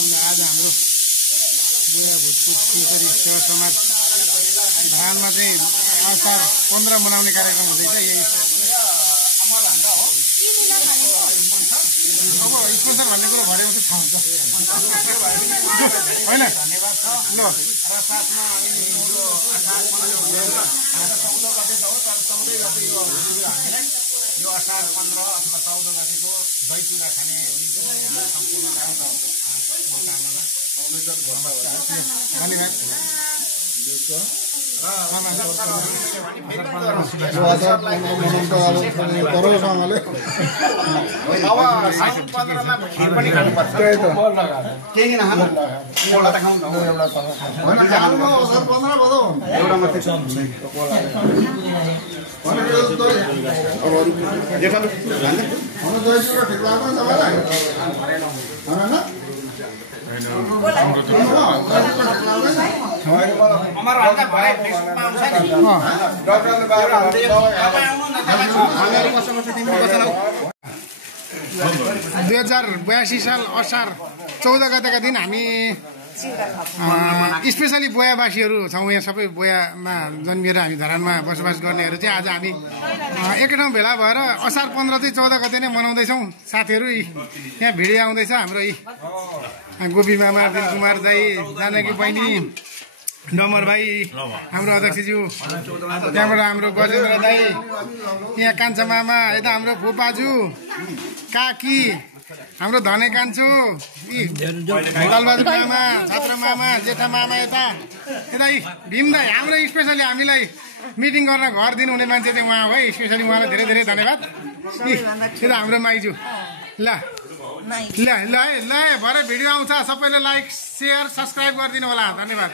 आज हाम्रो बुढा भोजपुर सिंहरी सेवा समाज धानमा चाहिँ असार 15 मनाउने कार्यक्रम हुँदैछ। यही अब स्पोन्सर भन्ने कुरो भरे मात्रै थाहा हुन्छ होइन। ल र साथमा अहिले यो असार 15 गते छ हो, तर 14 गते यो असार 15 अथवा 14 गतेको दही चुरा खाने दिनको यहाँ सम्पूर्णलाई धन्यवाद। हमारा हल्का भरे फेसबुकमा आउँछ नि डाक्टरले बाहिर तपाईँ आउनु न, तपाईँ 2082 साल असार 14 गतेका दिन हामी स्पेसली बोयावासीहरू छौँ। यहाँ सबै बोयामा जन्मिएर हामी धरानमा बसोबास गर्नेहरू चाहिँ आज हामी एकै ठाउँ भेला भएर असार 15 चाहिँ 14 गते नै मनाउँदैछौँ। साथीहरू यहाँ भिडियो आउँदैछ। हाम्रो यी गोपी मामा, दिलकुमार दाई, जानकी बहिनी, डमर भाइ, हाम्रो अध्यक्षज्यू, त्यहाँबाट हाम्रो गजेन्द्र दाई, यहाँ कान्छा मामा, यता हाम्रो फुपाजू, काकी, हाम्रो धने कान्छु, दलबहादुर मामा, छात्र मामा, जेठा मामा, यता भीम दाई, हाम्रो स्पेसली हामीलाई मिटिङ गर्न घर दिनुहुने मान्छे चाहिँ उहाँ हो है। स्पेसली उहाँलाई धेरै धेरै धन्यवाद। यता हाम्रो माइजू। ल ल ल ल भरे भिडियो आउँछ, सबैले लाइक, सेयर, सब्सक्राइब गरिदिनु होला। धन्यवाद।